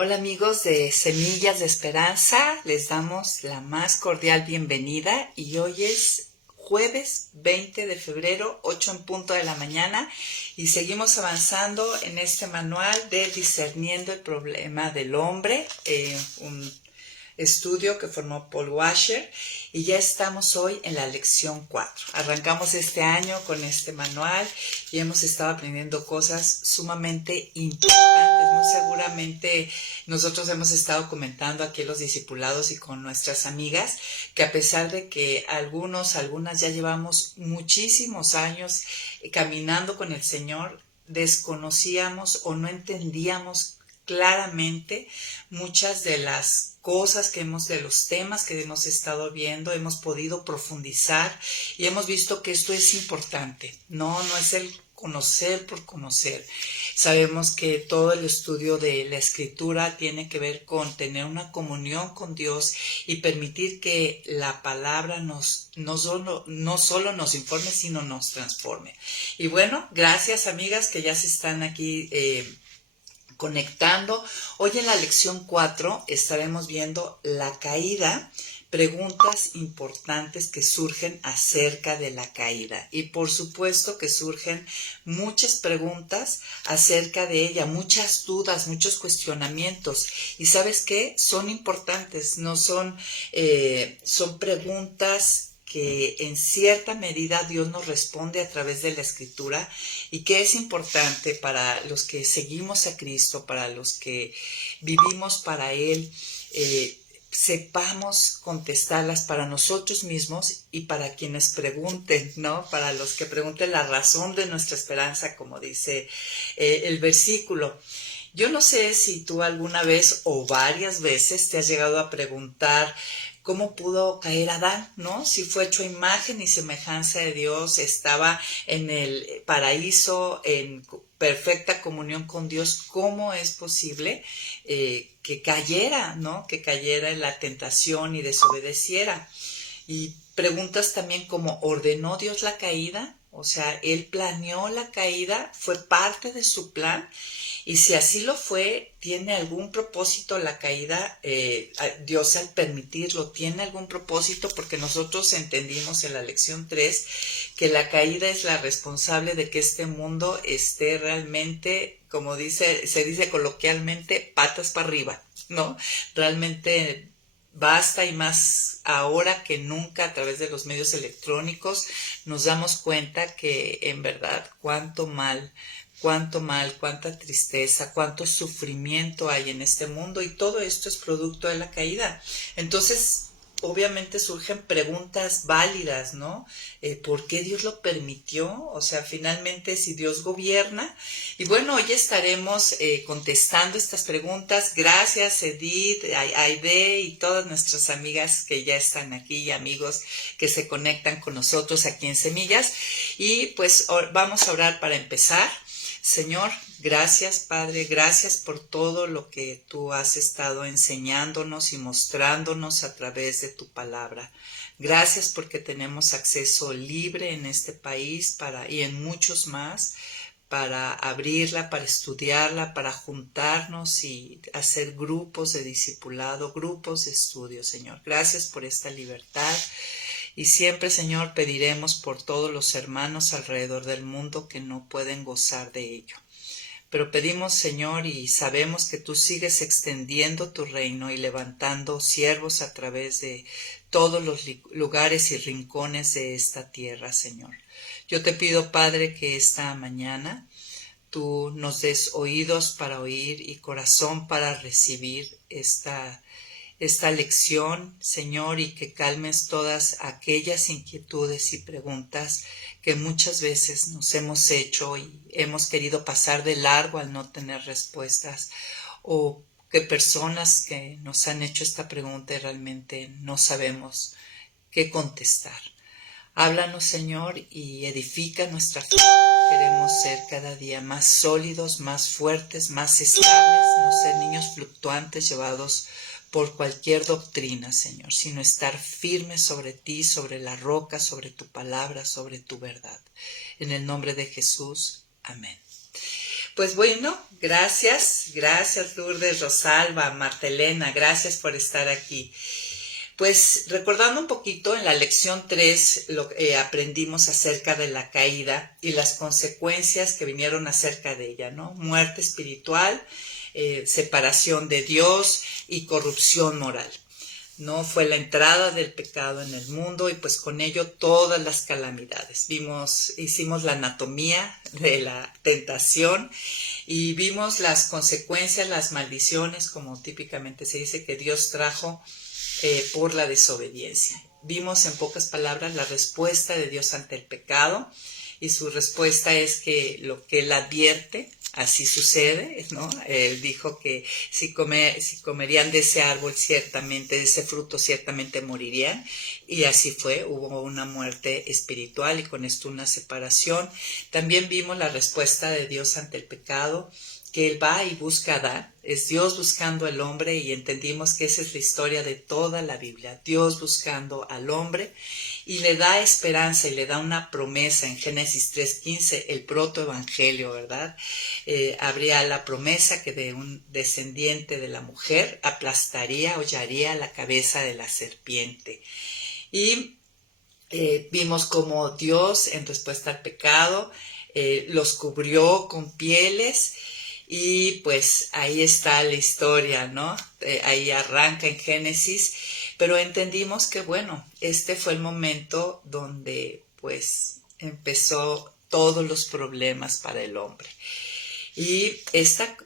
Hola amigos de Semillas de Esperanza, les damos la más cordial bienvenida y hoy es jueves 20 de febrero, 8 en punto de la mañana y seguimos avanzando en este manual de Discerniendo el Problema del Hombre, un estudio que formó Paul Washer, y ya estamos hoy en la lección 4. Arrancamos este año con este manual y hemos estado aprendiendo cosas sumamente importantes. Muy seguramente nosotros hemos estado comentando aquí en los discipulados y con nuestras amigas que a pesar de que algunas ya llevamos muchísimos años caminando con el Señor, desconocíamos o no entendíamos claramente muchas de las cosas de los temas que hemos estado viendo, hemos podido profundizar y hemos visto que esto es importante. No es el conocer por conocer. Sabemos que todo el estudio de la escritura tiene que ver con tener una comunión con Dios y permitir que la palabra no solo nos informe, sino nos transforme. Y bueno, gracias amigas que ya se están aquí conectando. Hoy en la lección 4 estaremos viendo la caída, preguntas importantes que surgen acerca de la caída. Y por supuesto que surgen muchas preguntas acerca de ella, muchas dudas, muchos cuestionamientos. Y ¿sabes qué? Son importantes, no son preguntas que en cierta medida Dios nos responde a través de la Escritura y que es importante para los que seguimos a Cristo, para los que vivimos para Él, sepamos contestarlas para nosotros mismos y para quienes pregunten, ¿no? Para los que pregunten la razón de nuestra esperanza, como dice el versículo. Yo no sé si tú alguna vez o varias veces te has llegado a preguntar cómo pudo caer Adán, ¿no? Si fue hecho a imagen y semejanza de Dios, estaba en el paraíso, en perfecta comunión con Dios, ¿cómo es posible que cayera, ¿no? Que cayera en la tentación y desobedeciera? Y preguntas también cómo ¿ordenó Dios la caída? O sea, Él planeó la caída, fue parte de su plan. Y si así lo fue, ¿tiene algún propósito la caída? Dios al permitirlo, ¿tiene algún propósito? Porque nosotros entendimos en la lección 3 que la caída es la responsable de que este mundo esté realmente, como se dice coloquialmente, patas para arriba, ¿no? Realmente basta y más ahora que nunca a través de los medios electrónicos nos damos cuenta que en verdad cuánto mal, cuánta tristeza, cuánto sufrimiento hay en este mundo y todo esto es producto de la caída. Entonces, obviamente surgen preguntas válidas, ¿no? ¿Por qué Dios lo permitió? O sea, finalmente si Dios gobierna. Y bueno, hoy estaremos contestando estas preguntas. Gracias Edith, Aide y todas nuestras amigas que ya están aquí y amigos que se conectan con nosotros aquí en Semillas. Y pues vamos a orar para empezar. Señor, gracias Padre, gracias por todo lo que tú has estado enseñándonos y mostrándonos a través de tu palabra. Gracias porque tenemos acceso libre en este país y en muchos más para abrirla, para estudiarla, para juntarnos y hacer grupos de discipulado, grupos de estudio, Señor. Gracias por esta libertad. Y siempre, Señor, pediremos por todos los hermanos alrededor del mundo que no pueden gozar de ello. Pero pedimos, Señor, y sabemos que tú sigues extendiendo tu reino y levantando siervos a través de todos los lugares y rincones de esta tierra, Señor. Yo te pido, Padre, que esta mañana tú nos des oídos para oír y corazón para recibir esta lección, Señor, y que calmes todas aquellas inquietudes y preguntas que muchas veces nos hemos hecho y hemos querido pasar de largo al no tener respuestas, o que personas que nos han hecho esta pregunta y realmente no sabemos qué contestar. Háblanos, Señor, y edifica nuestra fe. Queremos ser cada día más sólidos, más fuertes, más estables, no ser niños fluctuantes llevados por cualquier doctrina, Señor, sino estar firmes sobre ti, sobre la roca, sobre tu palabra, sobre tu verdad. En el nombre de Jesús, amén. Pues bueno, gracias Lourdes, Rosalba, Martelena, gracias por estar aquí. Pues recordando un poquito, en la lección 3 aprendimos acerca de la caída y las consecuencias que vinieron acerca de ella, ¿no? Muerte espiritual, separación de Dios y corrupción moral. No fue la entrada del pecado en el mundo y pues con ello todas las calamidades. Hicimos la anatomía de la tentación y vimos las consecuencias, las maldiciones, como típicamente se dice, que Dios trajo por la desobediencia. Vimos en pocas palabras la respuesta de Dios ante el pecado, y su respuesta es que lo que Él advierte, así sucede, ¿no? Él dijo que si comerían de ese árbol ciertamente, de ese fruto ciertamente morirían, y así fue, hubo una muerte espiritual y con esto una separación. También vimos la respuesta de Dios ante el pecado, que Él va y busca a Adán, es Dios buscando al hombre, y entendimos que esa es la historia de toda la Biblia, Dios buscando al hombre, y le da esperanza y le da una promesa en Génesis 3:15, el protoevangelio, ¿verdad? Habría la promesa que de un descendiente de la mujer aplastaría, hollaría la cabeza de la serpiente. Y vimos cómo Dios, en respuesta al pecado, los cubrió con pieles. Y pues ahí está la historia, ¿no? Ahí arranca en Génesis, pero entendimos que bueno, este fue el momento donde pues empezó todos los problemas para el hombre. Y esta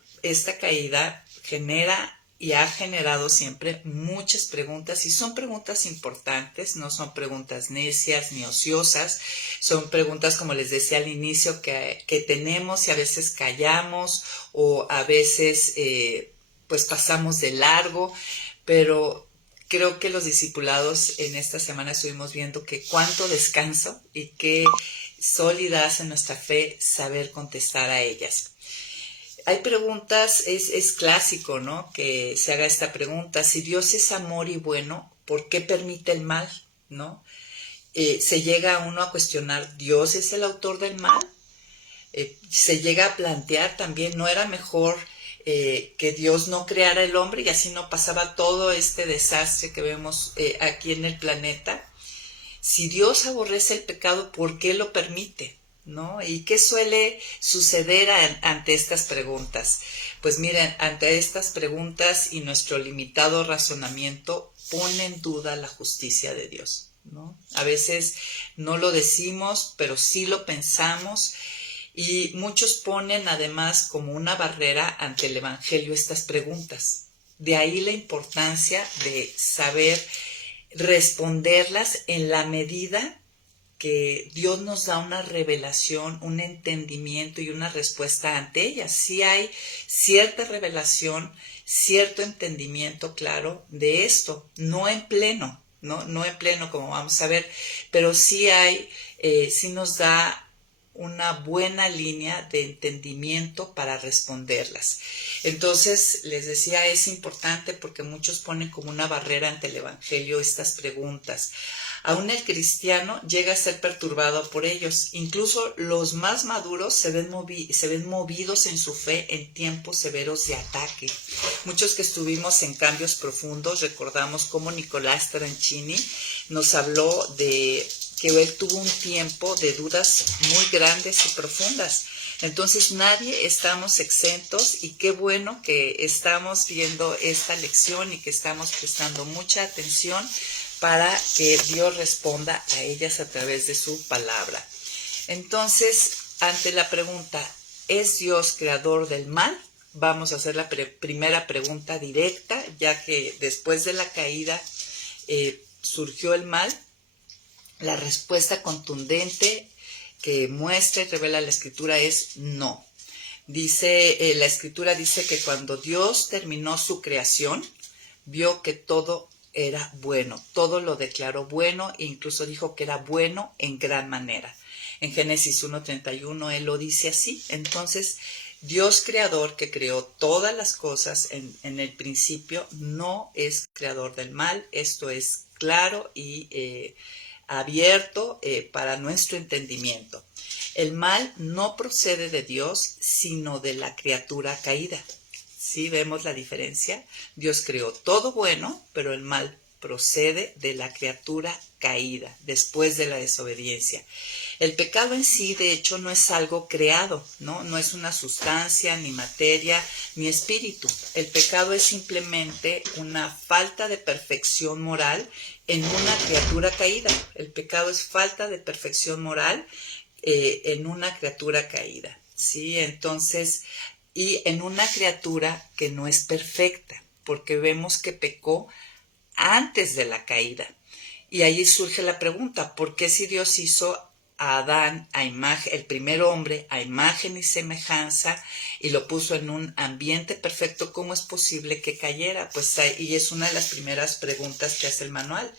caída genera y ha generado siempre muchas preguntas, y son preguntas importantes, no son preguntas necias ni ociosas, son preguntas, como les decía al inicio, que tenemos y a veces callamos o a veces pues pasamos de largo, pero creo que los discipulados en esta semana estuvimos viendo que cuánto descanso y qué sólida hace nuestra fe saber contestar a ellas. Hay preguntas, es clásico, ¿no? Que se haga esta pregunta: si Dios es amor y bueno, ¿por qué permite el mal? ¿No? Se llega a uno a cuestionar, ¿Dios es el autor del mal? Se llega a plantear también, ¿no era mejor que Dios no creara el hombre y así no pasaba todo este desastre que vemos aquí en el planeta? Si Dios aborrece el pecado, ¿por qué lo permite? ¿No? ¿Y qué suele suceder ante estas preguntas? Pues miren, ante estas preguntas y nuestro limitado razonamiento pone en duda la justicia de Dios, ¿no? A veces no lo decimos, pero sí lo pensamos, y muchos ponen además como una barrera ante el Evangelio estas preguntas. De ahí la importancia de saber responderlas en la medida que Dios nos da una revelación, un entendimiento y una respuesta ante ellas. Sí hay cierta revelación, cierto entendimiento claro de esto, no en pleno, no en pleno como vamos a ver, pero sí sí nos da una buena línea de entendimiento para responderlas. Entonces, les decía, es importante porque muchos ponen como una barrera ante el Evangelio estas preguntas. Aún el cristiano llega a ser perturbado por ellos. Incluso los más maduros se ven movidos en su fe en tiempos severos de ataque. Muchos que estuvimos en cambios profundos recordamos cómo Nicolás Tranchini nos habló de que él tuvo un tiempo de dudas muy grandes y profundas. Entonces nadie estamos exentos, y qué bueno que estamos viendo esta lección y que estamos prestando mucha atención para que Dios responda a ellas a través de su palabra. Entonces, ante la pregunta, ¿es Dios creador del mal? Vamos a hacer la primera pregunta directa, ya que después de la caída surgió el mal. La respuesta contundente que muestra y revela la Escritura es no. La Escritura dice que cuando Dios terminó su creación, vio que todo era bueno, todo lo declaró bueno, e incluso dijo que era bueno en gran manera. En Génesis 1:31 Él lo dice así. Entonces, Dios creador, que creó todas las cosas en el principio, no es creador del mal. Esto es claro y abierto para nuestro entendimiento. El mal no procede de Dios, sino de la criatura caída. ¿Sí vemos la diferencia? Dios creó todo bueno, pero el mal procede de la criatura caída, después de la desobediencia. El pecado en sí, de hecho, no es algo creado, ¿no? No es una sustancia, ni materia, ni espíritu. El pecado es simplemente una falta de perfección moral en una criatura caída. El pecado es falta de perfección moral en una criatura caída, ¿sí? Entonces, y en una criatura que no es perfecta, porque vemos que pecó antes de la caída. Y ahí surge la pregunta, ¿por qué si Dios hizo a Adán, el primer hombre, a imagen y semejanza, y lo puso en un ambiente perfecto, cómo es posible que cayera? Pues ahí es una de las primeras preguntas que hace el manual.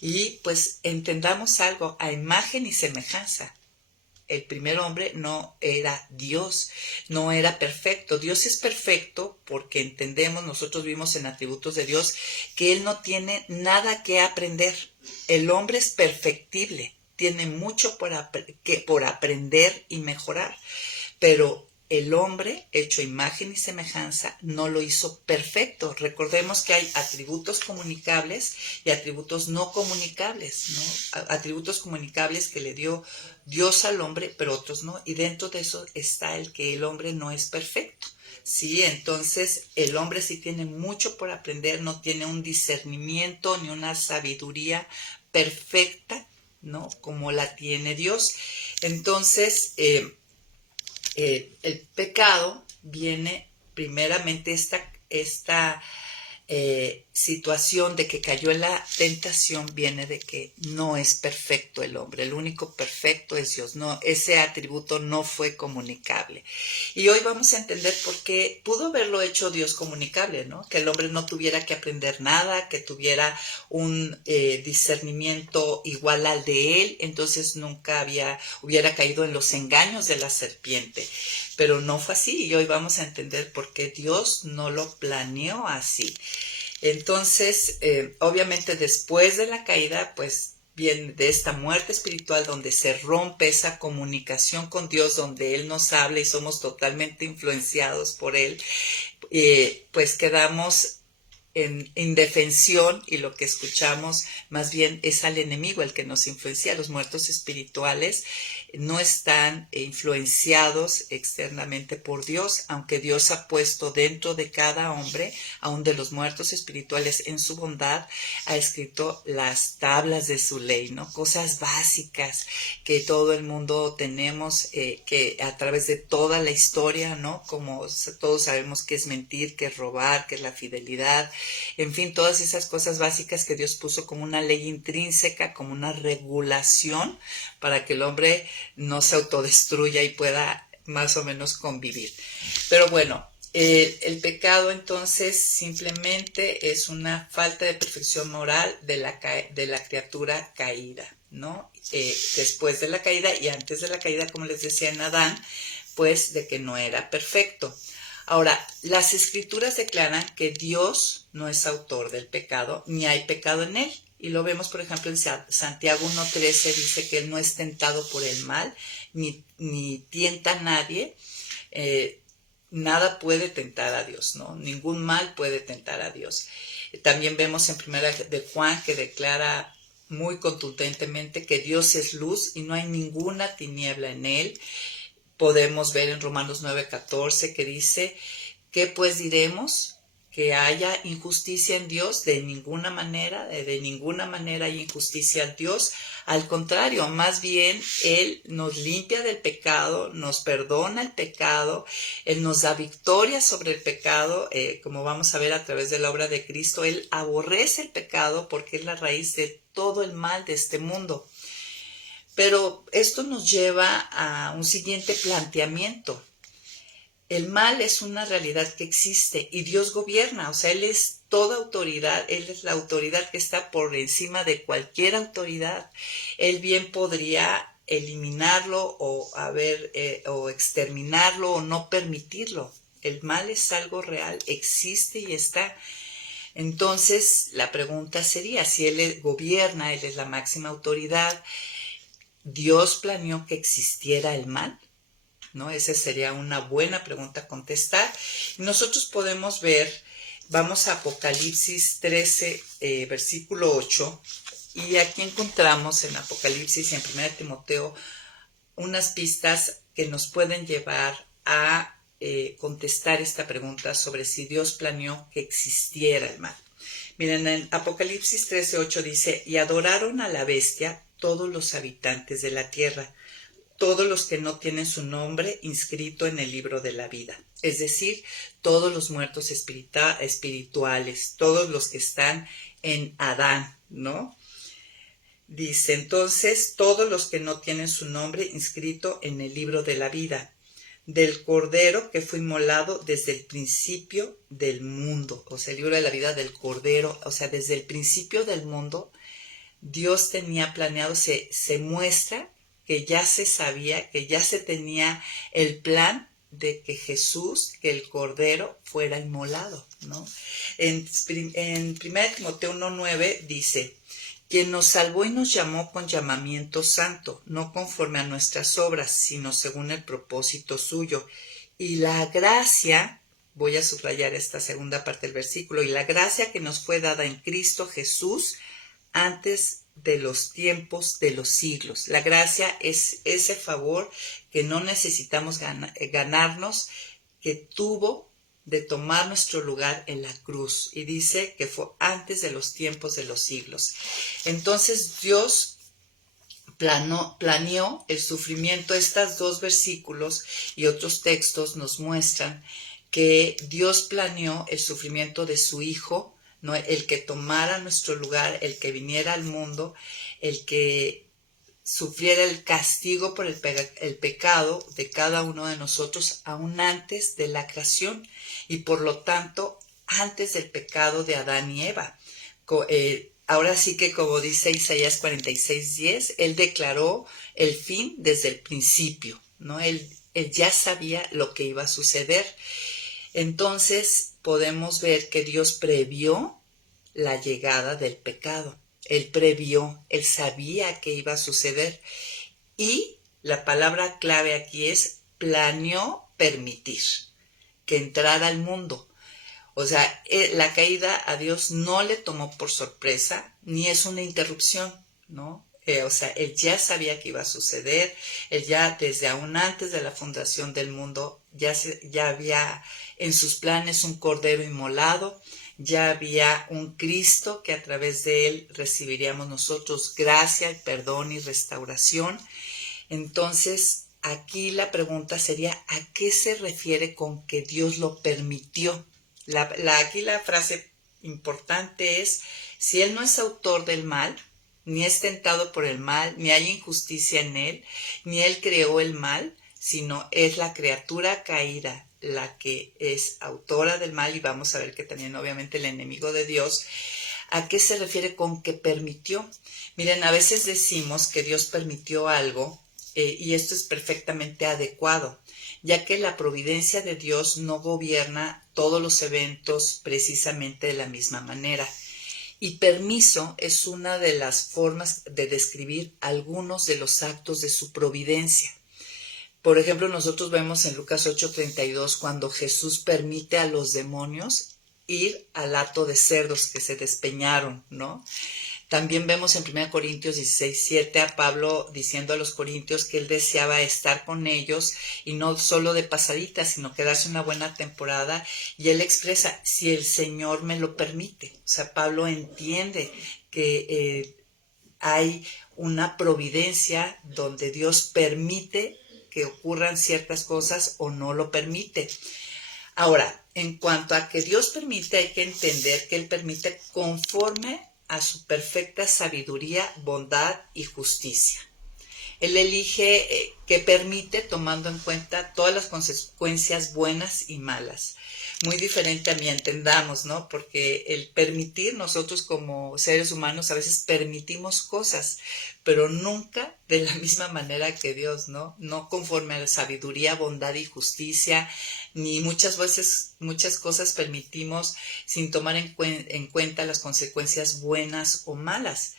Y pues entendamos algo, a imagen y semejanza. El primer hombre no era Dios, no era perfecto. Dios es perfecto porque entendemos, nosotros vimos en atributos de Dios, que Él no tiene nada que aprender. El hombre es perfectible, tiene mucho por aprender y mejorar, pero el hombre, hecho a imagen y semejanza, no lo hizo perfecto. Recordemos que hay atributos comunicables y atributos no comunicables, ¿no? Atributos comunicables que le dio Dios al hombre, pero otros no. Y dentro de eso está el que el hombre no es perfecto. Sí, entonces el hombre sí tiene mucho por aprender, no tiene un discernimiento ni una sabiduría perfecta, ¿no? Como la tiene Dios. Entonces, el pecado viene primeramente esta situación de que cayó en la tentación viene de que no es perfecto el hombre, el único perfecto es Dios, no, ese atributo no fue comunicable. Y hoy vamos a entender por qué pudo haberlo hecho Dios comunicable, ¿no? Que el hombre no tuviera que aprender nada, que tuviera un discernimiento igual al de él, entonces nunca hubiera caído en los engaños de la serpiente. Pero no fue así y hoy vamos a entender por qué Dios no lo planeó así. Entonces, obviamente después de la caída, pues viene de esta muerte espiritual donde se rompe esa comunicación con Dios, donde Él nos habla y somos totalmente influenciados por Él, pues quedamos en indefensión y lo que escuchamos más bien es al enemigo el que nos influencia. Los muertos espirituales no están influenciados externamente por Dios, aunque Dios ha puesto dentro de cada hombre, aun de los muertos espirituales, en su bondad, ha escrito las tablas de su ley, ¿no? Cosas básicas que todo el mundo tenemos, que a través de toda la historia, ¿no? Como todos sabemos qué es mentir, qué es robar, qué es la fidelidad, en fin, todas esas cosas básicas que Dios puso como una ley intrínseca, como una regulación para que el hombre no se autodestruya y pueda más o menos convivir. Pero bueno, el pecado entonces simplemente es una falta de perfección moral de la criatura caída, ¿no? Después de la caída y antes de la caída, como les decía en Adán, pues de que no era perfecto. Ahora, las escrituras declaran que Dios no es autor del pecado, ni hay pecado en él. Y lo vemos, por ejemplo, en Santiago 1:13, dice que él no es tentado por el mal, ni tienta a nadie. Nada puede tentar a Dios, ¿no? Ningún mal puede tentar a Dios. También vemos en primera de Juan que declara muy contundentemente que Dios es luz y no hay ninguna tiniebla en él. Podemos ver en Romanos 9:14 que dice, ¿qué pues diremos? ¿Que haya injusticia en Dios? De ninguna manera hay injusticia en Dios. Al contrario, más bien Él nos limpia del pecado, nos perdona el pecado, Él nos da victoria sobre el pecado, como vamos a ver a través de la obra de Cristo. Él aborrece el pecado porque es la raíz de todo el mal de este mundo. Pero esto nos lleva a un siguiente planteamiento. El mal es una realidad que existe y Dios gobierna, o sea, Él es toda autoridad, Él es la autoridad que está por encima de cualquier autoridad. Él bien podría eliminarlo o exterminarlo o no permitirlo. El mal es algo real, existe y está. Entonces, la pregunta sería, si Él gobierna, Él es la máxima autoridad, ¿Dios planeó que existiera el mal? ¿No? Esa sería una buena pregunta a contestar. Nosotros podemos ver, vamos a Apocalipsis 13, versículo 8, y aquí encontramos en Apocalipsis y en 1 Timoteo unas pistas que nos pueden llevar a contestar esta pregunta sobre si Dios planeó que existiera el mal. Miren, en Apocalipsis 13:8 dice, y adoraron a la bestia todos los habitantes de la tierra, todos los que no tienen su nombre inscrito en el libro de la vida, es decir, todos los muertos espirituales, todos los que están en Adán, ¿no? Dice entonces, todos los que no tienen su nombre inscrito en el libro de la vida, del Cordero que fue inmolado desde el principio del mundo, o sea, el libro de la vida del Cordero, o sea, desde el principio del mundo, Dios tenía planeado, se muestra que ya se sabía, que ya se tenía el plan de que Jesús, que el Cordero, fuera inmolado, ¿no? En 1 Timoteo 1:9 dice, quien nos salvó y nos llamó con llamamiento santo, no conforme a nuestras obras, sino según el propósito suyo. Y la gracia, voy a subrayar esta segunda parte del versículo, y la gracia que nos fue dada en Cristo Jesús antes de los tiempos de los siglos. La gracia es ese favor que no necesitamos ganarnos, que tuvo de tomar nuestro lugar en la cruz, y dice que fue antes de los tiempos de los siglos. Entonces Dios planeó el sufrimiento. Estos dos versículos y otros textos nos muestran que Dios planeó el sufrimiento de su Hijo, ¿no? El que tomara nuestro lugar, el que viniera al mundo, el que sufriera el castigo por el pecado de cada uno de nosotros aún antes de la creación, y por lo tanto antes del pecado de Adán y Eva. Ahora sí que, como dice Isaías 46:10, Él declaró el fin desde el principio, ¿no? Él ya sabía lo que iba a suceder. Entonces podemos ver que Dios previó la llegada del pecado. Él previó, Él sabía que iba a suceder. Y la palabra clave aquí es planeó permitir que entrara al mundo. O sea, la caída a Dios no le tomó por sorpresa, ni es una interrupción, ¿no? O sea, Él ya sabía que iba a suceder. Él ya desde aún antes de la fundación del mundo ya había en sus planes un cordero inmolado, ya había un Cristo que a través de Él recibiríamos nosotros gracia, perdón y restauración. Entonces, aquí la pregunta sería, ¿a qué se refiere con que Dios lo permitió? Aquí la frase importante es, si Él no es autor del mal, ni es tentado por el mal, ni hay injusticia en Él, ni Él creó el mal, sino es la criatura caída la que es autora del mal, y vamos a ver que también obviamente el enemigo de Dios. ¿A qué se refiere con que permitió? Miren, a veces decimos que Dios permitió algo, y esto es perfectamente adecuado, ya que la providencia de Dios no gobierna todos los eventos precisamente de la misma manera. Y permiso es una de las formas de describir algunos de los actos de su providencia. Por ejemplo, nosotros vemos en Lucas 8:32 cuando Jesús permite a los demonios ir al hato de cerdos que se despeñaron, ¿no? También vemos en 1 Corintios 16:7 a Pablo diciendo a los corintios que él deseaba estar con ellos y no solo de pasadita, sino quedarse una buena temporada, y él expresa, si el Señor me lo permite. O sea, Pablo entiende que hay una providencia donde Dios permite que ocurran ciertas cosas o no lo permite. Ahora, en cuanto a que Dios permite, hay que entender que Él permite conforme a su perfecta sabiduría, bondad y justicia. Él elige que permite tomando en cuenta todas las consecuencias buenas y malas. muy diferente a mí, entendamos, ¿no? Porque el permitir, nosotros como seres humanos a veces permitimos cosas, pero nunca de la misma manera que Dios, ¿no? No conforme a la sabiduría, bondad y justicia, ni muchas veces, muchas cosas permitimos sin tomar en cuenta las consecuencias buenas o malas.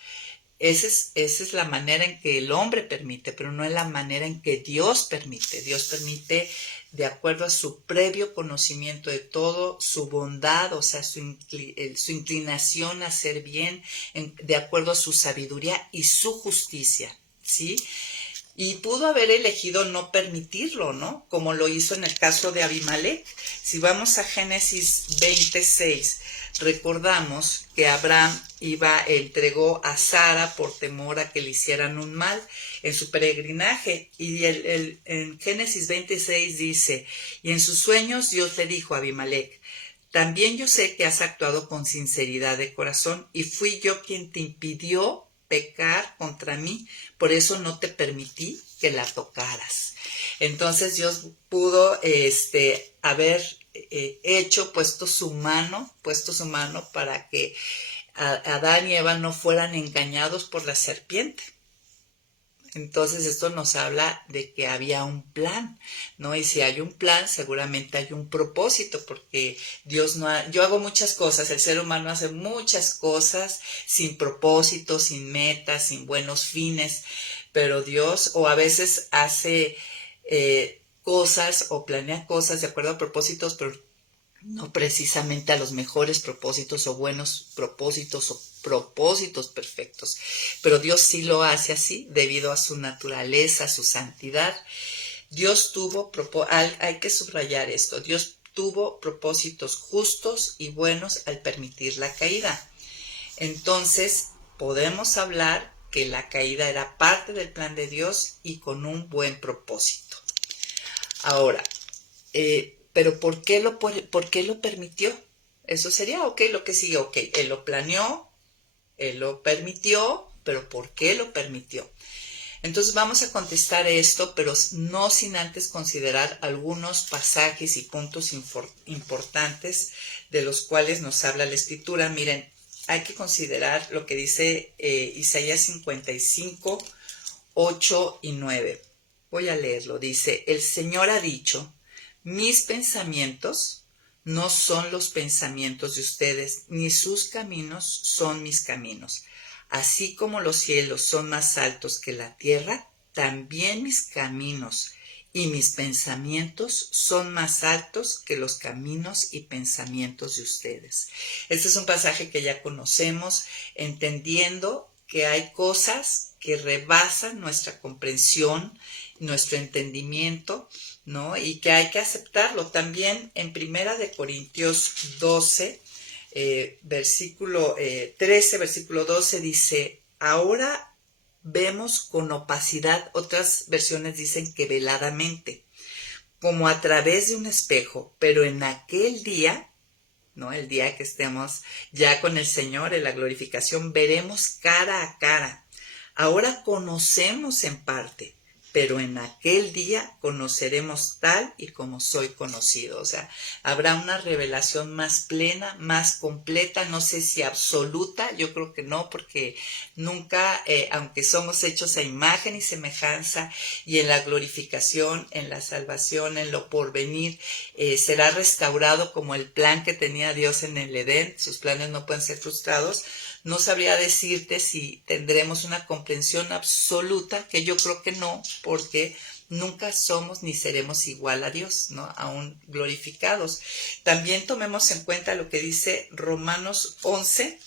Esa es la manera en que el hombre permite, pero no es la manera en que Dios permite. Dios permite de acuerdo a su previo conocimiento de todo, su bondad, o sea, su inclinación a hacer bien, de acuerdo a su sabiduría y su justicia, ¿sí? Y pudo haber elegido no permitirlo, ¿no? Como lo hizo en el caso de Abimelech. Si vamos a Génesis 26, recordamos que Abraham entregó a Sara por temor a que le hicieran un mal en su peregrinaje. Y en Génesis 26 dice, y en sus sueños Dios le dijo a Abimelech, también yo sé que has actuado con sinceridad de corazón y fui yo quien te impidió pecar contra mí, por eso no te permití que la tocaras. Entonces Dios pudo haber puesto su mano para que Adán y Eva no fueran engañados por la serpiente. Entonces esto nos habla de que había un plan, ¿no? Y si hay un plan, seguramente hay un propósito, porque Dios no yo hago muchas cosas, el ser humano hace muchas cosas sin propósito, sin metas, sin buenos fines, pero Dios, o a veces hace cosas o planea cosas de acuerdo a propósitos, pero no precisamente a los mejores propósitos o buenos propósitos o propósitos perfectos, pero Dios sí lo hace así debido a su naturaleza, a su santidad. Dios tuvo, hay que subrayar esto, Dios tuvo propósitos justos y buenos al permitir la caída. Entonces, podemos hablar que la caída era parte del plan de Dios y con un buen propósito. Ahora, pero ¿por qué lo permitió? Eso sería, ok, lo que sigue, ok, él lo planeó, él lo permitió, pero ¿por qué lo permitió? Entonces vamos a contestar esto, pero no sin antes considerar algunos pasajes y puntos importantes de los cuales nos habla la Escritura. Miren, hay que considerar lo que dice Isaías 55, 8 y 9. Voy a leerlo. Dice, el Señor ha dicho, mis pensamientos no son los pensamientos de ustedes, ni sus caminos son mis caminos. Así como los cielos son más altos que la tierra, también mis caminos y mis pensamientos son más altos que los caminos y pensamientos de ustedes. Este es un pasaje que ya conocemos, entendiendo que hay cosas que rebasan nuestra comprensión, nuestro entendimiento, ¿no? Y que hay que aceptarlo. También en Primera de Corintios 12, versículo 13, versículo 12 dice, ahora vemos con opacidad, otras versiones dicen que veladamente, como a través de un espejo, pero en aquel día, ¿no? El día que estemos ya con el Señor en la glorificación, veremos cara a cara. Ahora conocemos en parte, pero en aquel día conoceremos tal y como soy conocido. O sea, habrá una revelación más plena, más completa, no sé si absoluta, yo creo que no, porque nunca, aunque somos hechos a imagen y semejanza, y en la glorificación, en la salvación, en lo porvenir, será restaurado como el plan que tenía Dios en el Edén, sus planes no pueden ser frustrados. No sabría decirte si tendremos una comprensión absoluta, que yo creo que no, porque nunca somos ni seremos igual a Dios, ¿no? Aún glorificados. También tomemos en cuenta lo que dice Romanos 11,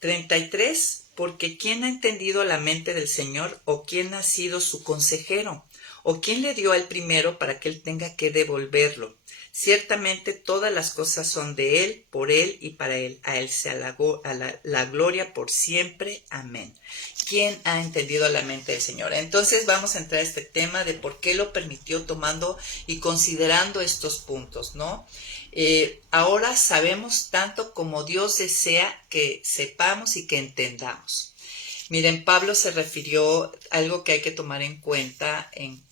33, porque ¿quién ha entendido la mente del Señor o quién ha sido su consejero? ¿O quién le dio al primero para que él tenga que devolverlo? Ciertamente todas las cosas son de Él, por Él y para Él. A Él sea la gloria por siempre. Amén. ¿Quién ha entendido la mente del Señor? Entonces vamos a entrar a este tema de por qué lo permitió tomando y considerando estos puntos, ¿no? Ahora sabemos tanto como Dios desea que sepamos y que entendamos. Miren, Pablo se refirió a algo que hay que tomar en cuenta en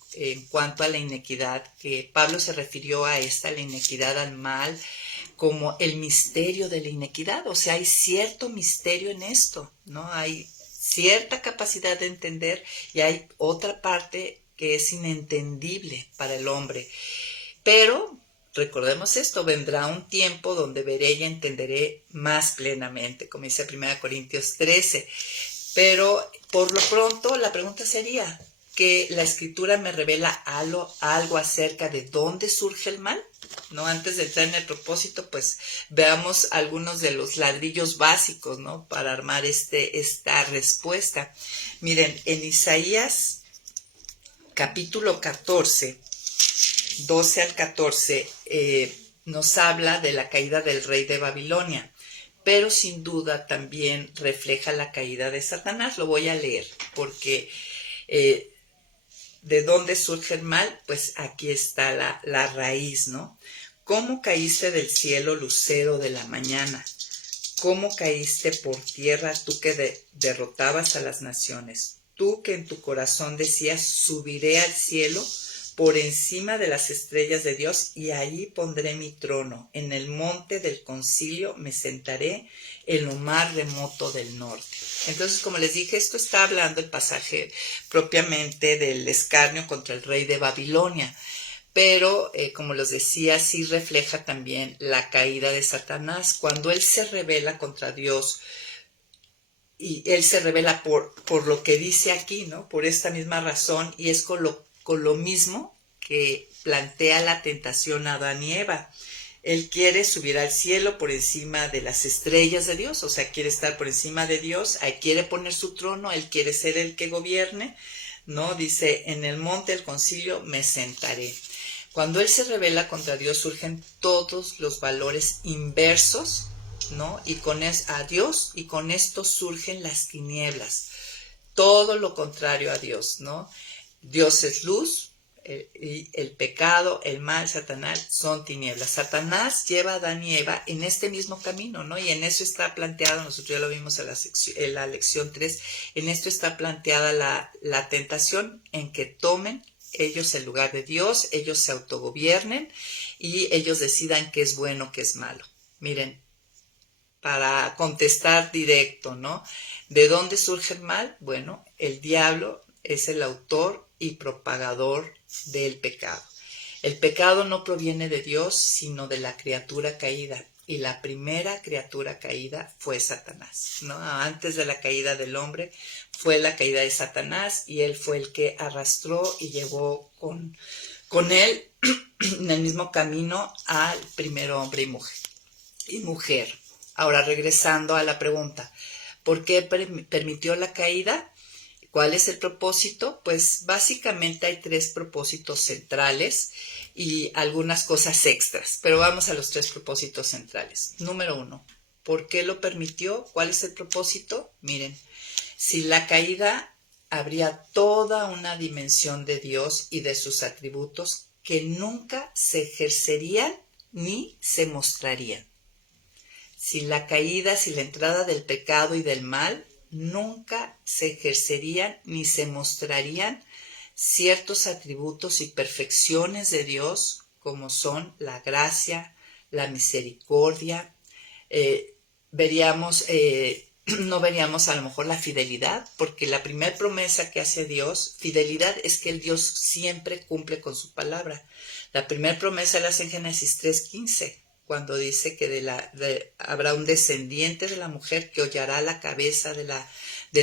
cuanto a la inequidad, que Pablo se refirió a la inequidad, al mal, como el misterio de la inequidad. O sea, hay cierto misterio en esto, ¿no? Hay cierta capacidad de entender y hay otra parte que es inentendible para el hombre. Pero recordemos esto, vendrá un tiempo donde veré y entenderé más plenamente, como dice 1 Corintios 13. Pero por lo pronto la pregunta sería, ¿que la escritura me revela algo acerca de dónde surge el mal? ¿No? Antes de entrar en el propósito, pues veamos algunos de los ladrillos básicos, ¿no? Para armar esta respuesta. Miren, en Isaías capítulo 14, 12 al 14, nos habla de la caída del rey de Babilonia, pero sin duda también refleja la caída de Satanás. Lo voy a leer porque ¿de dónde surge el mal? Pues aquí está la raíz, ¿no? ¿Cómo caíste del cielo, lucero de la mañana? ¿Cómo caíste por tierra tú que derrotabas a las naciones? Tú que en tu corazón decías, subiré al cielo por encima de las estrellas de Dios y allí pondré mi trono. En el monte del concilio me sentaré en lo más remoto del norte. Entonces, como les dije, esto está hablando el pasaje propiamente del escarnio contra el rey de Babilonia. Pero, como les decía, sí refleja también la caída de Satanás. Cuando él se rebela contra Dios, y él se revela por lo que dice aquí, ¿no? Por esta misma razón, y es con lo mismo que plantea la tentación a Adán y Eva. Él quiere subir al cielo por encima de las estrellas de Dios, o sea, quiere estar por encima de Dios, él quiere poner su trono, él quiere ser el que gobierne, ¿no? Dice, en el monte del concilio me sentaré. Cuando él se rebela contra Dios surgen todos los valores inversos, ¿no? A Dios, y con esto surgen las tinieblas, todo lo contrario a Dios, ¿no? Dios es luz, y el pecado, el mal, Satanás son tinieblas. Satanás lleva a Adán y Eva en este mismo camino, ¿no? Y en eso está planteado, nosotros ya lo vimos en la lección 3, en esto está planteada la tentación, en que tomen ellos el lugar de Dios, ellos se autogobiernen y ellos decidan qué es bueno, qué es malo. Miren, para contestar directo, ¿no? ¿De dónde surge el mal? Bueno, el diablo es el autor y propagador del pecado. El pecado no proviene de Dios, sino de la criatura caída. Y la primera criatura caída fue Satanás, ¿no? Antes de la caída del hombre fue la caída de Satanás, y él fue el que arrastró y llevó con él en el mismo camino al primer hombre y mujer. Ahora, regresando a la pregunta, ¿por qué permitió la caída? ¿Cuál es el propósito? Pues básicamente hay 3 propósitos centrales y algunas cosas extras, pero vamos a los 3 propósitos centrales. Número 1, ¿por qué lo permitió? ¿Cuál es el propósito? Miren, si la caída habría toda una dimensión de Dios y de sus atributos que nunca se ejercerían ni se mostrarían. Si la entrada del pecado y del mal, nunca se ejercerían ni se mostrarían ciertos atributos y perfecciones de Dios, como son la gracia, la misericordia. No veríamos a lo mejor la fidelidad, porque la primera promesa que hace Dios, fidelidad, es que el Dios siempre cumple con su palabra. La primera promesa la hace en Génesis 3:15. Cuando dice que habrá un descendiente de la mujer que hollará la cabeza de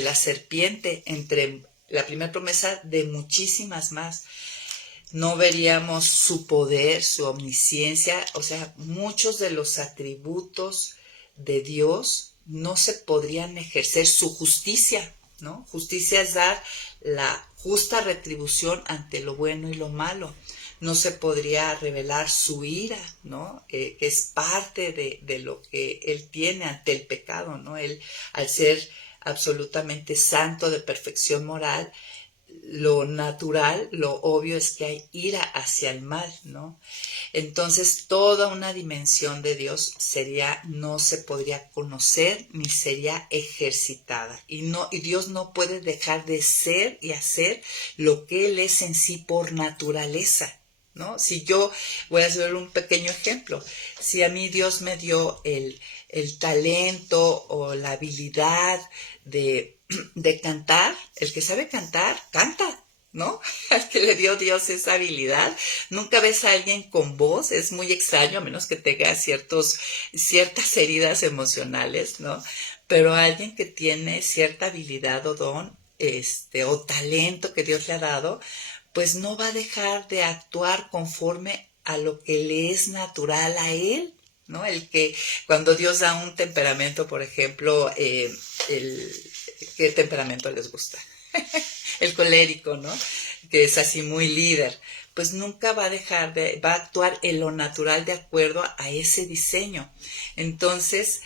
la serpiente, entre la primera promesa de muchísimas más. No veríamos su poder, su omnisciencia, o sea, muchos de los atributos de Dios no se podrían ejercer. Su justicia, ¿no? Justicia es dar la justa retribución ante lo bueno y lo malo. No se podría revelar su ira, ¿no? Que es parte de lo que él tiene ante el pecado, ¿no? Él, al ser absolutamente santo, de perfección moral, lo natural, lo obvio es que hay ira hacia el mal, ¿no? Entonces, toda una dimensión de Dios no se podría conocer ni sería ejercitada. Y Dios no puede dejar de ser y hacer lo que Él es en sí por naturaleza. ¿no? Si yo, voy a hacer un pequeño ejemplo, si a mí Dios me dio el talento o la habilidad de cantar, el que sabe cantar, canta, ¿no? Al que le dio Dios esa habilidad. Nunca ves a alguien con voz, es muy extraño, a menos que tenga ciertas heridas emocionales, ¿no? Pero alguien que tiene cierta habilidad o don, o talento que Dios le ha dado, pues no va a dejar de actuar conforme a lo que le es natural a él, ¿no? El que cuando Dios da un temperamento, por ejemplo, ¿qué temperamento les gusta? El colérico, ¿no? Que es así muy líder, pues nunca va a actuar en lo natural de acuerdo a ese diseño. Entonces,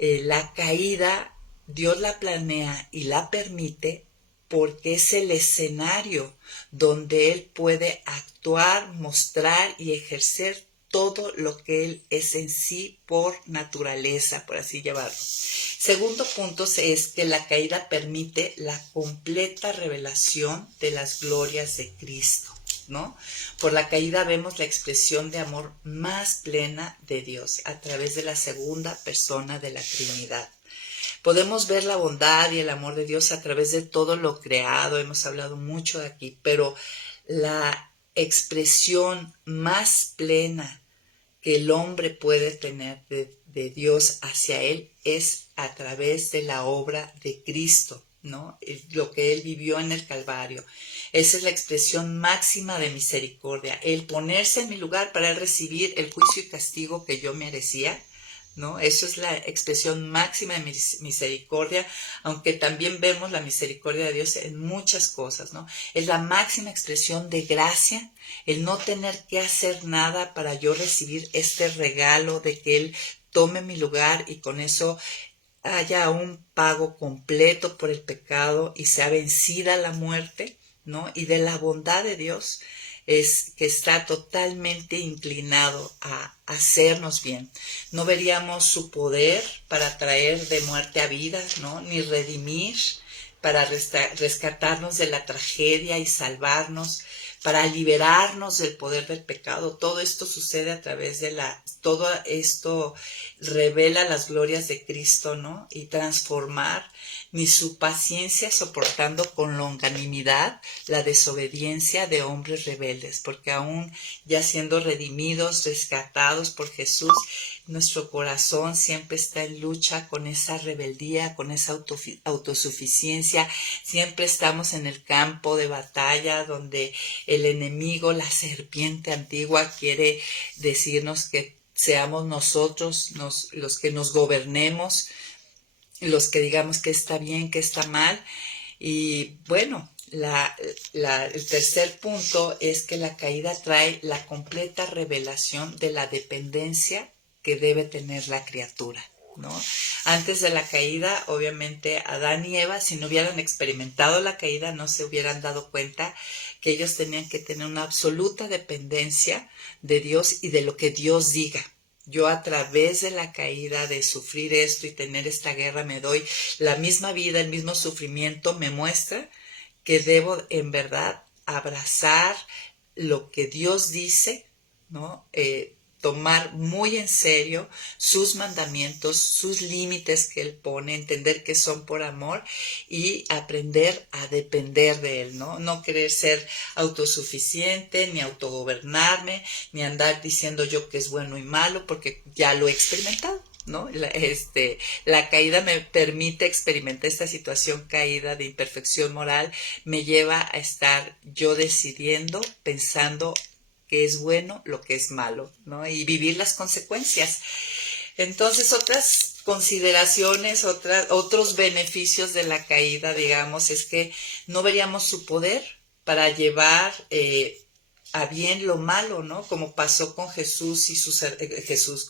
la caída, Dios la planea y la permite porque es el escenario donde Él puede actuar, mostrar y ejercer todo lo que Él es en sí por naturaleza, por así llevarlo. Segundo punto es que la caída permite la completa revelación de las glorias de Cristo, ¿no? Por la caída vemos la expresión de amor más plena de Dios a través de la segunda persona de la Trinidad. Podemos ver la bondad y el amor de Dios a través de todo lo creado, hemos hablado mucho de aquí, pero la expresión más plena que el hombre puede tener de Dios hacia él es a través de la obra de Cristo, ¿no? Lo que Él vivió en el Calvario. Esa es la expresión máxima de misericordia, el ponerse en mi lugar para recibir el juicio y castigo que yo merecía, ¿no? Eso es la expresión máxima de misericordia, aunque también vemos la misericordia de Dios en muchas cosas, ¿no? Es la máxima expresión de gracia, el no tener que hacer nada para yo recibir este regalo de que Él tome mi lugar y con eso haya un pago completo por el pecado y sea vencida la muerte, ¿no? Y de la bondad de Dios es que está totalmente inclinado a hacernos bien. No veríamos su poder para traer de muerte a vida, ¿no? Ni redimir para rescatarnos de la tragedia y salvarnos, para liberarnos del poder del pecado. Todo esto sucede a través de todo esto revela las glorias de Cristo, ¿no? Y transformar ni su paciencia soportando con longanimidad la desobediencia de hombres rebeldes, porque aún ya siendo redimidos, rescatados por Jesús, nuestro corazón siempre está en lucha con esa rebeldía, con esa autosuficiencia. Siempre estamos en el campo de batalla donde el enemigo, la serpiente antigua, quiere decirnos que seamos nosotros los que nos gobernemos, los que digamos que está bien, que está mal. Y bueno, el tercer punto es que la caída trae la completa revelación de la dependencia que debe tener la criatura, ¿no? Antes de la caída, obviamente, Adán y Eva, si no hubieran experimentado la caída, no se hubieran dado cuenta que ellos tenían que tener una absoluta dependencia de Dios y de lo que Dios diga. Yo a través de la caída, de sufrir esto y tener esta guerra, me doy la misma vida, el mismo sufrimiento, me muestra que debo en verdad abrazar lo que Dios dice, ¿no? Tomar muy en serio sus mandamientos, sus límites que Él pone, entender que son por amor y aprender a depender de Él, ¿no? No querer ser autosuficiente, ni autogobernarme, ni andar diciendo yo que es bueno y malo, porque ya lo he experimentado, ¿no? La caída me permite experimentar esta situación caída de imperfección moral, me lleva a estar yo decidiendo, pensando que es bueno, lo que es malo, ¿no? Y vivir las consecuencias. Entonces, otras consideraciones, otros beneficios de la caída, digamos, es que no veríamos su poder para llevar a bien lo malo, ¿no? Como pasó con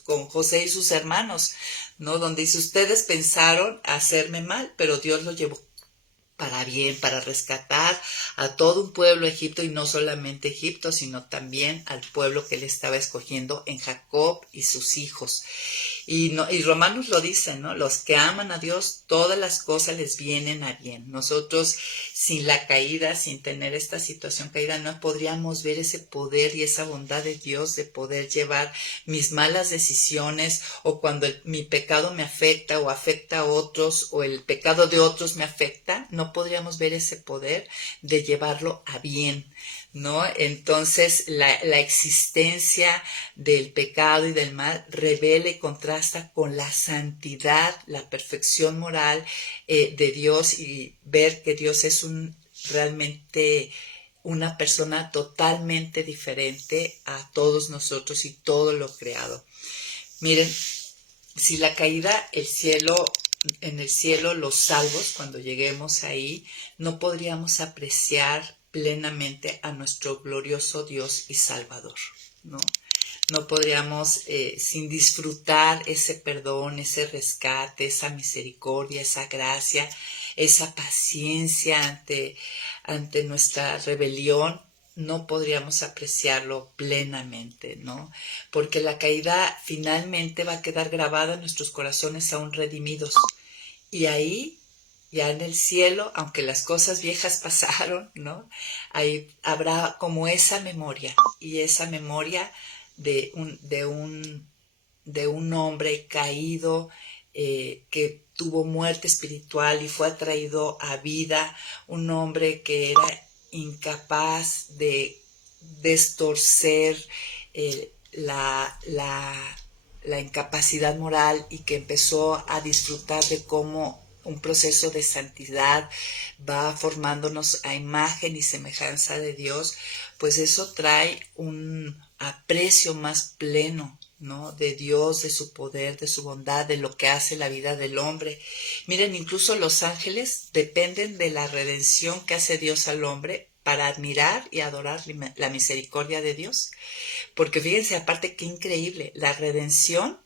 con José y sus hermanos, ¿no? Donde dice, ustedes pensaron hacerme mal, pero Dios lo llevó para bien, para rescatar a todo un pueblo Egipto, y no solamente Egipto, sino también al pueblo que él estaba escogiendo en Jacob y sus hijos. Y Romanos lo dice, ¿no? Los que aman a Dios, todas las cosas les vienen a bien. Nosotros, sin la caída, sin tener esta situación caída, no podríamos ver ese poder y esa bondad de Dios de poder llevar mis malas decisiones, o cuando mi pecado me afecta o afecta a otros, o el pecado de otros me afecta, no podríamos ver ese poder de llevarlo a bien, ¿no? Entonces, la existencia del pecado y del mal revela y contrasta con la santidad, la perfección moral de Dios, y ver que Dios es realmente una persona totalmente diferente a todos nosotros y todo lo creado. Miren, si la caída, en el cielo, los salvos, cuando lleguemos ahí, no podríamos apreciar plenamente a nuestro glorioso Dios y Salvador, ¿no? No podríamos, sin disfrutar ese perdón, ese rescate, esa misericordia, esa gracia, esa paciencia ante nuestra rebelión, no podríamos apreciarlo plenamente, ¿no? Porque la caída finalmente va a quedar grabada en nuestros corazones aún redimidos. Y ahí, ya en el cielo, aunque las cosas viejas pasaron, ¿no? Ahí habrá como esa memoria, y esa memoria de un hombre caído, que tuvo muerte espiritual y fue atraído a vida, un hombre que era incapaz de destorcer la incapacidad moral, y que empezó a disfrutar de cómo un proceso de santidad va formándonos a imagen y semejanza de Dios. Pues eso trae un aprecio más pleno, ¿no? De Dios, de su poder, de su bondad, de lo que hace la vida del hombre. Miren, incluso los ángeles dependen de la redención que hace Dios al hombre para admirar y adorar la misericordia de Dios. Porque fíjense, aparte, qué increíble, la redención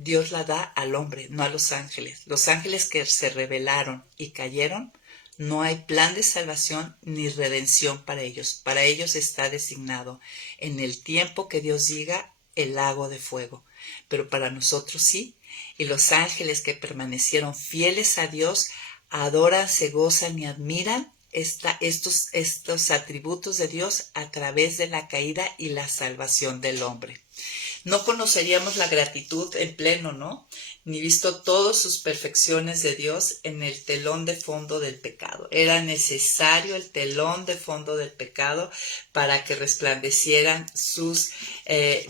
Dios la da al hombre, no a los ángeles. Los ángeles que se rebelaron y cayeron, no hay plan de salvación ni redención para ellos. Para ellos está designado en el tiempo que Dios diga el lago de fuego. Pero para nosotros sí. Y los ángeles que permanecieron fieles a Dios adoran, se gozan y admiran estos atributos de Dios a través de la caída y la salvación del hombre. No conoceríamos la gratitud en pleno, ¿no? Ni visto todas sus perfecciones de Dios en el telón de fondo del pecado. Era necesario el telón de fondo del pecado para que resplandecieran sus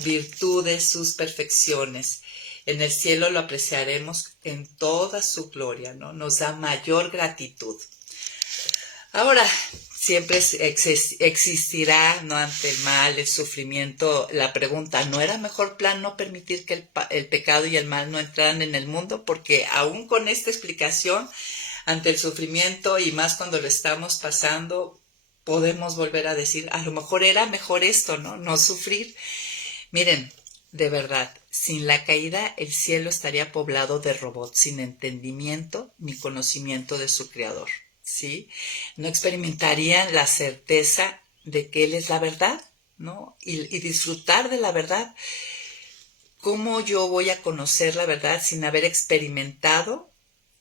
virtudes, sus perfecciones. En el cielo lo apreciaremos en toda su gloria, ¿no? Nos da mayor gratitud. Ahora, siempre existirá, ¿no?, ante el mal, el sufrimiento, la pregunta, ¿no era mejor plan no permitir que el pecado y el mal no entraran en el mundo? Porque aún con esta explicación, ante el sufrimiento, y más cuando lo estamos pasando, podemos volver a decir, a lo mejor era mejor esto, ¿no? No sufrir. Miren, de verdad, sin la caída el cielo estaría poblado de robots sin entendimiento ni conocimiento de su creador. ¿Sí? No experimentarían la certeza de que Él es la verdad, ¿no? Y disfrutar de la verdad. ¿Cómo yo voy a conocer la verdad sin haber experimentado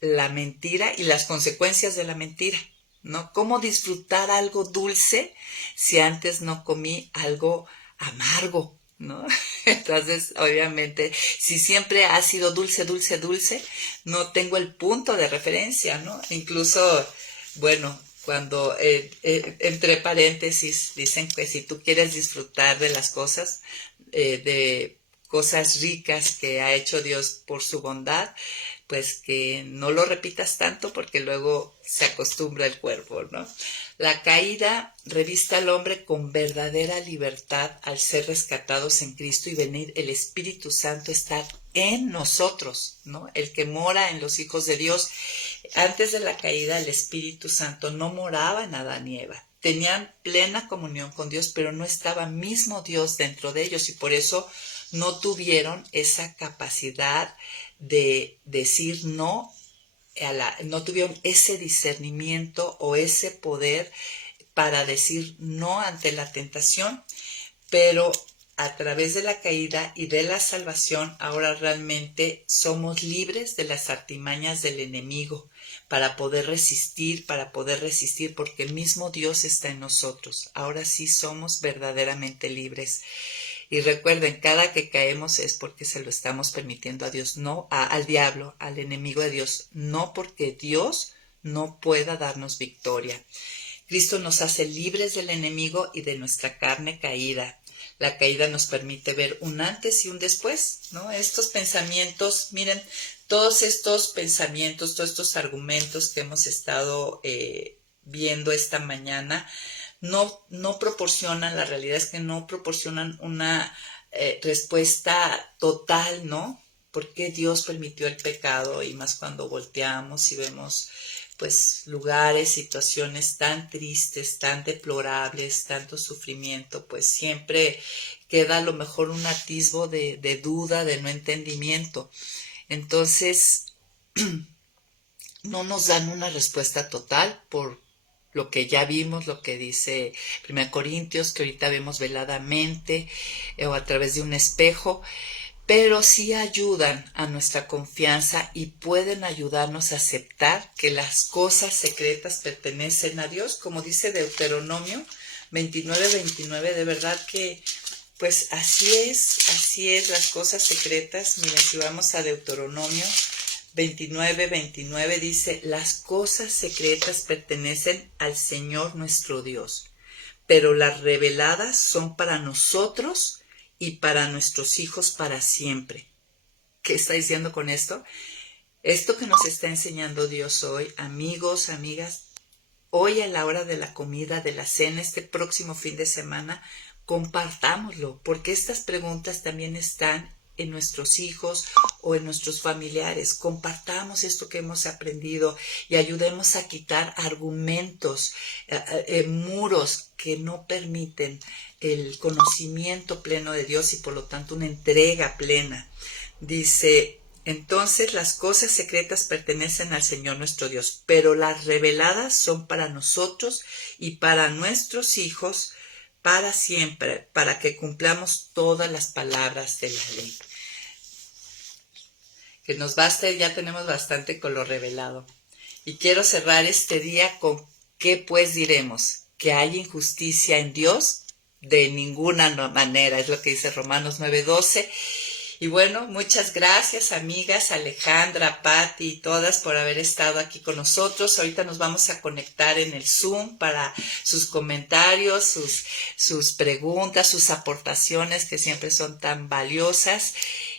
la mentira y las consecuencias de la mentira, ¿no? ¿Cómo disfrutar algo dulce si antes no comí algo amargo, ¿no? Entonces, obviamente, si siempre ha sido dulce, dulce, dulce, no tengo el punto de referencia, ¿no? Incluso, bueno, cuando entre paréntesis dicen que si tú quieres disfrutar de las cosas, de cosas ricas que ha hecho Dios por su bondad, pues que no lo repitas tanto porque luego se acostumbra el cuerpo, ¿no? La caída revista al hombre con verdadera libertad al ser rescatados en Cristo y venir el Espíritu Santo a estar en nosotros, ¿no? El que mora en los hijos de Dios. Antes de la caída, el Espíritu Santo no moraba en Adán y Eva. Tenían plena comunión con Dios, pero no estaba mismo Dios dentro de ellos, y por eso no tuvieron esa capacidad de decir no, no tuvieron ese discernimiento o ese poder para decir no ante la tentación. Pero a través de la caída y de la salvación, ahora realmente somos libres de las artimañas del enemigo para poder resistir, porque el mismo Dios está en nosotros. Ahora sí somos verdaderamente libres. Y recuerden, cada que caemos es porque se lo estamos permitiendo a Dios, no al diablo, al enemigo de Dios, no porque Dios no pueda darnos victoria. Cristo nos hace libres del enemigo y de nuestra carne caída. La caída nos permite ver un antes y un después, ¿no? Estos pensamientos, miren, todos estos pensamientos, todos estos argumentos que hemos estado viendo esta mañana, no proporcionan, la realidad es que no proporcionan una respuesta total, ¿no? ¿Por qué Dios permitió el pecado? Y más cuando volteamos y vemos pues lugares, situaciones tan tristes, tan deplorables, tanto sufrimiento, pues siempre queda a lo mejor un atisbo de duda, de no entendimiento. Entonces, no nos dan una respuesta total por lo que ya vimos, lo que dice 1 Corintios, que ahorita vemos veladamente o a través de un espejo, pero sí ayudan a nuestra confianza y pueden ayudarnos a aceptar que las cosas secretas pertenecen a Dios, como dice Deuteronomio 29:29, de verdad que pues así es, las cosas secretas. Miren, si vamos a Deuteronomio 29:29 dice, las cosas secretas pertenecen al Señor nuestro Dios, pero las reveladas son para nosotros y para nuestros hijos para siempre. ¿Qué está diciendo con esto? Esto que nos está enseñando Dios hoy, amigos, amigas, hoy a la hora de la comida, de la cena, este próximo fin de semana, compartámoslo, porque estas preguntas también están en nuestros hijos o en nuestros familiares. Compartamos esto que hemos aprendido y ayudemos a quitar argumentos, muros que no permiten el conocimiento pleno de Dios y por lo tanto una entrega plena. Dice, entonces las cosas secretas pertenecen al Señor nuestro Dios, pero las reveladas son para nosotros y para nuestros hijos para siempre, para que cumplamos todas las palabras de la ley. Que nos basta, ya tenemos bastante con lo revelado. Y quiero cerrar este día con ¿qué pues diremos? ¿Que hay injusticia en Dios? De ninguna manera, es lo que dice Romanos 9:12. Y bueno, muchas gracias amigas, Alejandra, Patti y todas por haber estado aquí con nosotros. Ahorita nos vamos a conectar en el Zoom para sus comentarios, sus preguntas, sus aportaciones que siempre son tan valiosas.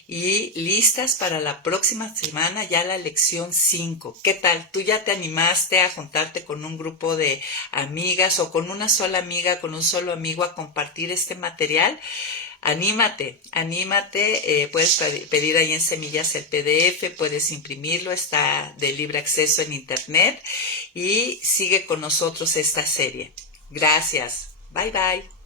Y listas para la próxima semana, ya la lección 5. ¿Qué tal? ¿Tú ya te animaste a juntarte con un grupo de amigas o con una sola amiga, con un solo amigo a compartir este material? Anímate, puedes pedir ahí en Semillas el PDF, puedes imprimirlo, está de libre acceso en internet y sigue con nosotros esta serie. Gracias, bye bye.